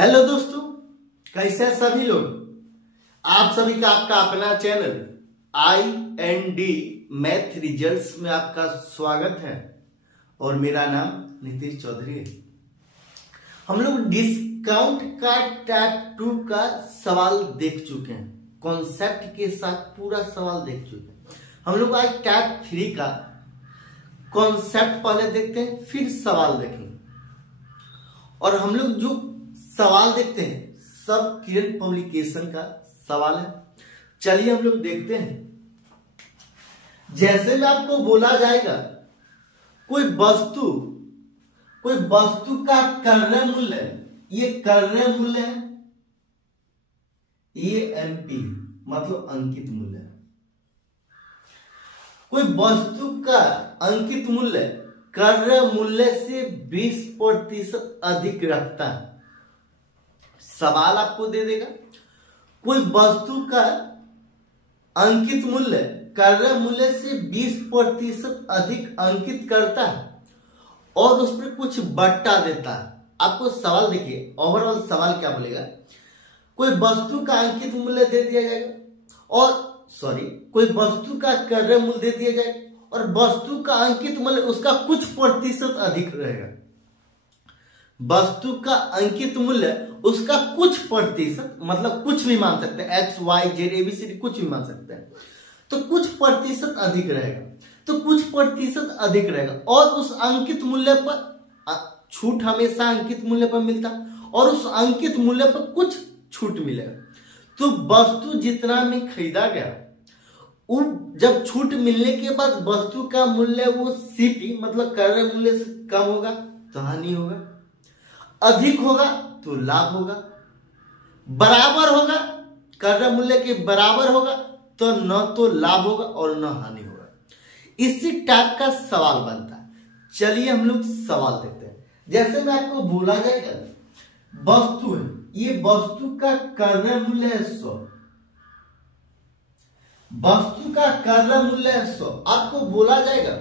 Hello दोस्तों, कैसे हैं सभी लोग। आप सभी का आपका अपना चैनल IND मैथ रिजल्ट्स में आपका स्वागत है और मेरा नाम नीतीश चौधरी है। हम लोग डिस्काउंट का टाइप 2 का सवाल देख चुके हैं, कॉन्सेप्ट के साथ पूरा सवाल देख चुके हैं। हम लोग आज टाइप 3 का कॉन्सेप्ट पहले देखते हैं, फिर सवाल देखेंगे। और हम लोग जो सवाल देखते हैं सब किरण पब्लिकेशन का सवाल है। चलिए हम लोग देखते हैं। जैसे में आपको बोला जाएगा कोई वस्तु का क्रय मूल्य है, ये क्रय मूल्य है, ये MP मतलब अंकित मूल्य है। कोई वस्तु का अंकित मूल्य क्रय मूल्य से 20% अधिक रखता है। सवाल आपको दे देगा कोई वस्तु का अंकित मूल्य क्रय मूल्य से 20% अधिक अंकित करता है और उस पर कुछ बट्टा देता है। आपको सवाल देखिए, ओवरऑल सवाल क्या बोलेगा। कोई वस्तु का अंकित मूल्य दे दिया जाएगा और कोई वस्तु का क्रय मूल्य दे दिया जाएगा और वस्तु का अंकित मूल्य उसका कुछ प्रतिशत अधिक रहेगा। वस्तु का अंकित मूल्य उसका कुछ प्रतिशत मतलब कुछ भी मान सकते हैं, X, Y, Z, ABCD कुछ भी मान सकते हैं, तो कुछ प्रतिशत अधिक रहेगा। तो कुछ प्रतिशत अधिक रहेगा और उस अंकित मूल्य पर छूट हमेशा अंकित मूल्य पर मिलता और उस अंकित मूल्य पर कुछ छूट मिलेगा। तो वस्तु जितना में खरीदा गया जब छूट मिलने के बाद वस्तु का मूल्य वो CP मतलब क्रय मूल्य से कम होगा तो हानि होगा, अधिक होगा तो लाभ होगा, बराबर होगा क्रय मूल्य के बराबर होगा तो न तो लाभ होगा और न हानि होगा। इसी टाइप का सवाल बनता है। चलिए हम लोग सवाल देखते हैं। जैसे मैं आपको बोला जाएगा वस्तु है, ये वस्तु का क्रय मूल्य है 100, वस्तु का क्रय मूल्य है 100। आपको बोला जाएगा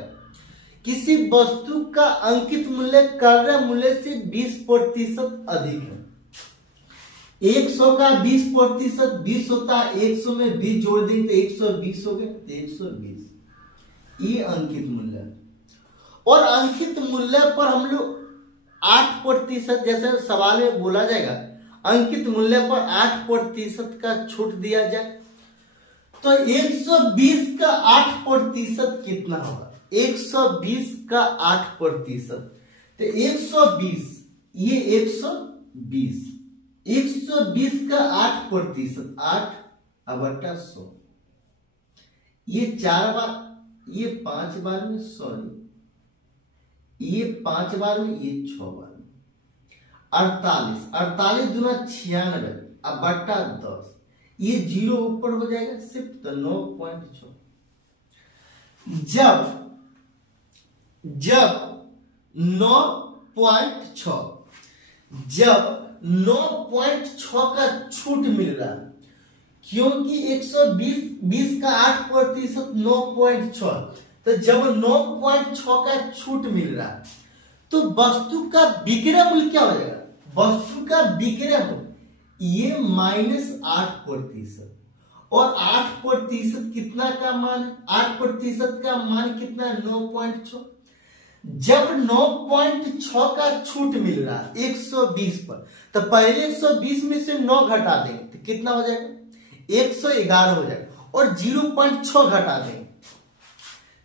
किसी वस्तु का अंकित मूल्य क्रय मूल्य से 20% अधिक है। 100 का 20% 20 होता है, 100 में 20 जोड़ देंगे तो 120 हो गए, 120 ये अंकित मूल्य है। और अंकित मूल्य पर हम लोग 8% जैसे सवाल में बोला जाएगा अंकित मूल्य पर 8% का छूट दिया जाए तो 120 का 8% कितना होगा। 120 का 8% तो 120 ये 120 का 8% 8/100 ये 4 बार, ये 5 बार में, ये 5 बार में, ये 6 बार में, 48 दूना 96 अब बट्टा 10, ये 0 ऊपर हो जाएगा सिर्फ तो 9.6। जब 9.6 का छूट मिल रहा है, क्योंकि 120 का 8% 9.6, तो जब 9.6 का छूट मिल रहा है तो वस्तु का विक्रय मूल्य क्या हो जाएगा। वस्तु का विक्रय मूल्य ये -8% और 8% कितना का मान है, 8% का मान कितना है 9.6। जब 9.6 का छूट मिल रहा है 120 पर तो पहले 120 में से 9 घटा देंगे तो कितना हो जाएगा 111 हो जाएगा और 0.6 घटा देंगे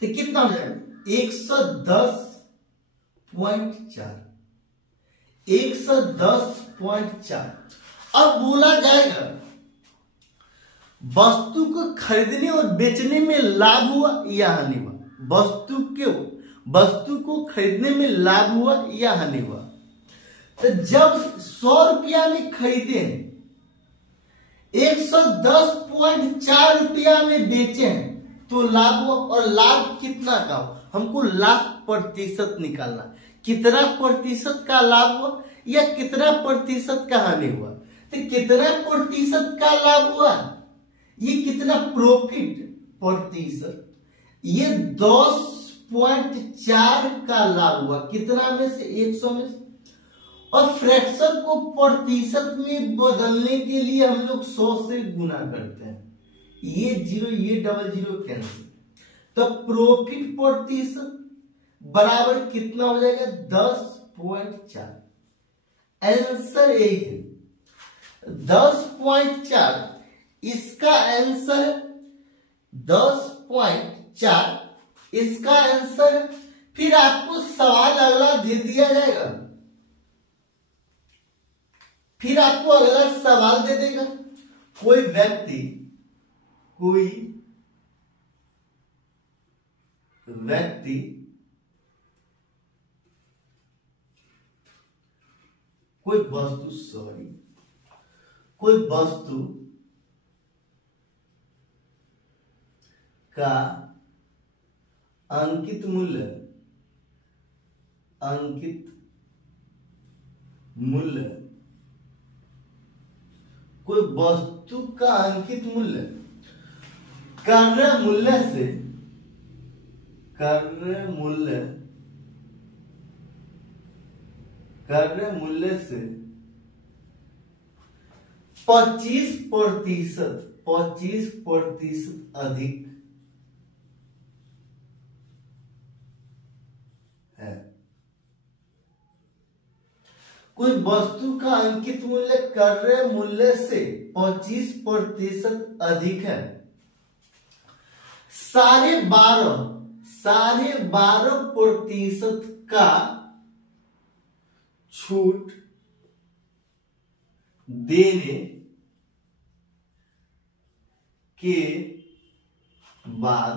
तो कितना हो जाएगा 110.4। अब बोला जाएगा वस्तु को खरीदने और बेचने में लाभ हुआ या हानि हुआ। वस्तु को खरीदने में लाभ हुआ या हानि हुआ। तो जब 100 रुपया में खरीदे 110.4 रुपया में बेचे हैं तो लाभ हुआ। और लाभ कितना का हो, हमको लाभ प्रतिशत निकालना, कितना प्रतिशत का लाभ हुआ या कितना प्रतिशत का हानि हुआ। तो कितना प्रतिशत का लाभ हुआ, ये कितना प्रॉफिट प्रतिशत, ये 10.4 का लाभ हुआ। कितना में से 100 में से। और फ्रैक्शन को प्रतिशत में बदलने के लिए हम लोग 100 से गुना करते हैं। ये 0 ये डबल 0 कैंसिल, तो प्रॉफिट प्रतिशत बराबर कितना हो जाएगा 10.4। आंसर यही है 10.4, इसका आंसर 10.4 इसका आंसर। फिर आपको सवाल अगला दे दिया जाएगा, फिर आपको अगला सवाल दे देगा, कोई व्यक्ति कोई वस्तु का अंकित मूल्य कोई वस्तु का अंकित मूल्य क्रय मूल्य से 25% अधिक है। कोई वस्तु का अंकित मूल्य क्रय मूल्य से 25% अधिक है। 12.5% का छूट देने के बाद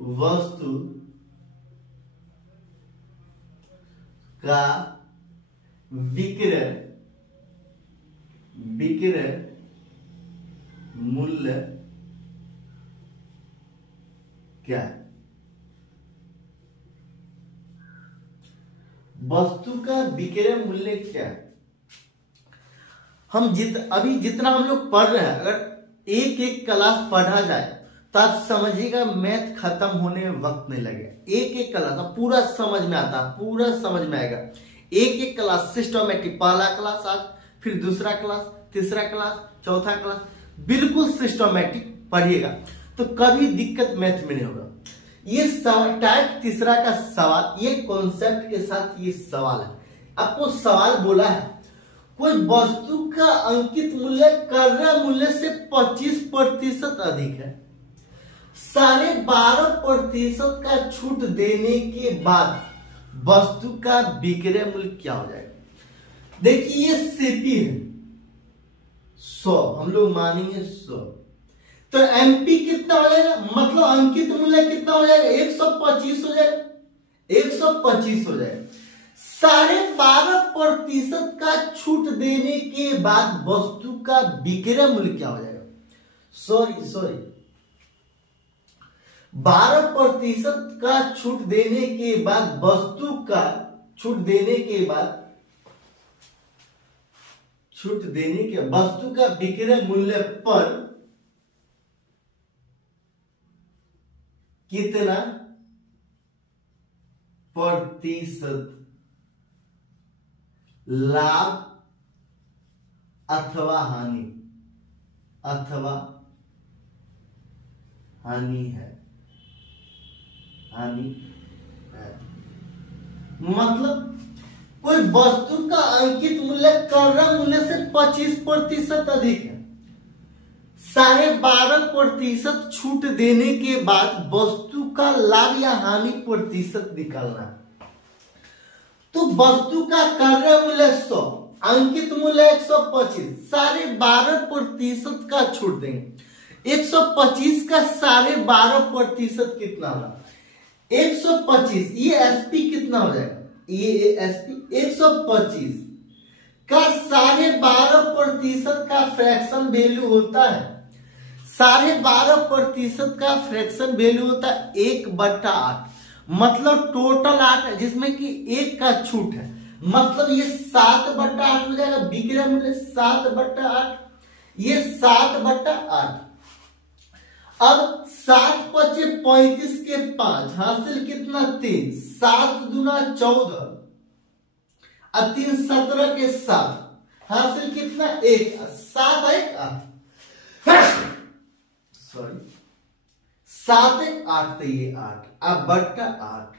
वस्तु का विक्रय मूल्य क्या है? वस्तु का विक्रय मूल्य क्या है? हम अभी जितना हम लोग पढ़ रहे हैं, अगर एक एक क्लास पढ़ा जाए तो आप समझिएगा मैथ खत्म होने में वक्त नहीं लगेगा। एक एक क्लास पूरा समझ में आता, पूरा समझ में आएगा। एक एक क्लास सिस्टमैटिक, पहला क्लास आज, फिर दूसरा क्लास, तीसरा क्लास, चौथा क्लास, बिल्कुल सिस्टमैटिक पढ़िएगा तो कभी दिक्कत मैथ में नहीं होगा। ये टाइप तीसरा का सवाल, ये कॉन्सेप्ट के साथ ये सवाल है। आपको सवाल बोला है कोई वस्तु का अंकित मूल्य क्रय मूल्य से 25% अधिक है। 12.5% का छूट देने के बाद वस्तु का विक्रय मूल्य क्या हो जाएगा? देखिए ये सीपी है 100, हम लोग मानेंगे 100, तो एमपी कितना हो जाएगा? मतलब अंकित मूल्य कितना हो जाएगा? 125 हो जाएगा, 125 हो जाएगा। 12.5% का छूट देने के बाद वस्तु का विक्रय मूल्य क्या हो जाएगा? सॉरी 12% का छूट देने के बाद वस्तु का वस्तु का विक्रय मूल्य पर कितना प्रतिशत लाभ अथवा हानि है। मतलब कोई वस्तु का अंकित मूल्य क्रय मूल्य से 25% अधिक है। 12.5% छूट देने के बाद वस्तु का लाभ या हानि प्रतिशत निकालना है। तो वस्तु का क्रय मूल्य 100, अंकित मूल्य 125, 12.5% का छूट देंगे। 125 का 12.5% कितना होगा? 125, ये एसपी कितना हो जाएगा? ये एसपी 125 का 12.5% का फ्रैक्शन वैल्यू होता है। 12.5% का फ्रैक्शन वैल्यू होता है 1/8, मतलब टोटल 8 है जिसमें कि 1 का छूट है, मतलब ये 7/8 हो जाएगा। विक्रय मूल्य 7/8, ये 7/8। अब 7 पचे 35 के 5 हासिल कितना 3, 7 दूना 14 और 3 17 के 7 हासिल कितना 1, 7 1 8 सॉरी 7 1 8 तो ये 8 अब बट्टा 8,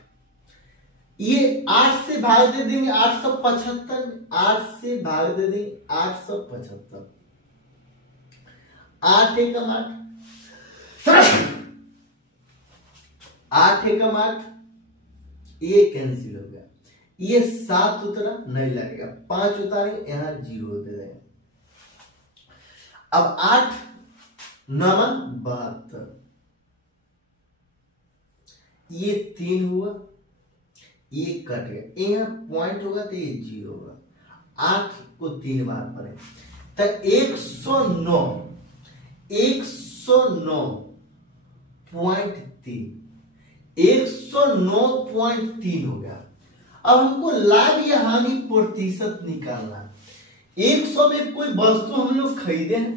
ये 8 से भाग दे देंगे 875, 8 से भाग दे देंगे 875, 8 एकम 8, 8 एकम 8, ये कैंसिल हो गया, ये 7 उतरा नहीं लगेगा, 5 उतारेंगे यहां 0 दे देंगे। अब 8 9 72, ये 3 हुआ, ये कट गया, यहाँ पॉइंट होगा तो ये 0 होगा, 8 को 3 बार पढ़े तो 109.3 109.3 हो गया। अब हमको लाभ या हानि प्रतिशत निकालना है। 100 में कोई वस्तु हम लोग खरीदे हैं,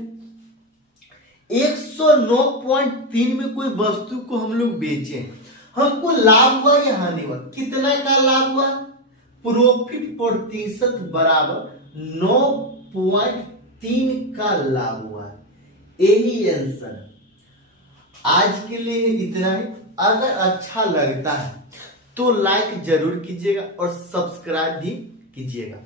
109.3 में कोई वस्तु को हम लोग बेचे हैं, हमको लाभ हुआ या हानि हुआ? कितना का लाभ हुआ? प्रॉफिट प्रतिशत बराबर 9.3 का लाभ हुआ। यही आंसर। आज के लिए इतना ही। अगर अच्छा लगता है तो लाइक जरूर कीजिएगा और सब्सक्राइब भी कीजिएगा।